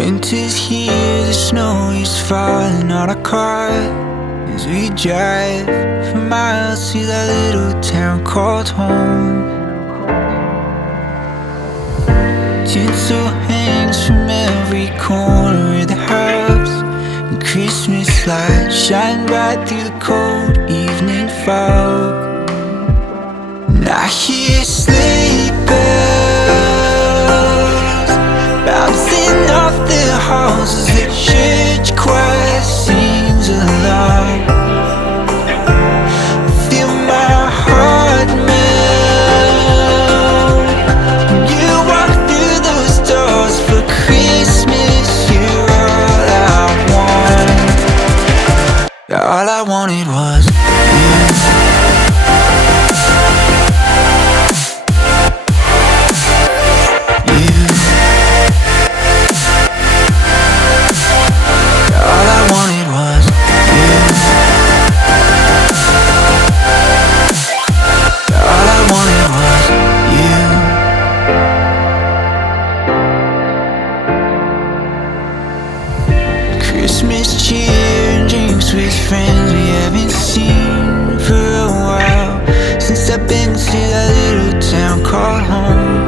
Winter's here, the snow is falling on our car as we drive for miles to that little town called home. Tinsel hangs from every corner of the house, and Christmas lights shine bright through the cold evening fog. And I hear sleigh bells bouncing off the halls as the church choir sings along. Feel my heart melt when you walk through those doors. For Christmas, you're all I want. All I wanted was you. Christmas cheer and drinks with friends we haven't seen for a while, since I've been to that little town called home.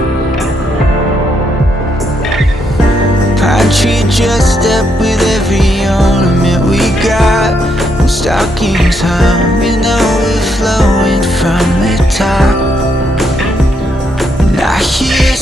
Pine tree dressed up with every ornament we got, and stockings hung and overflowing from the top. And I hear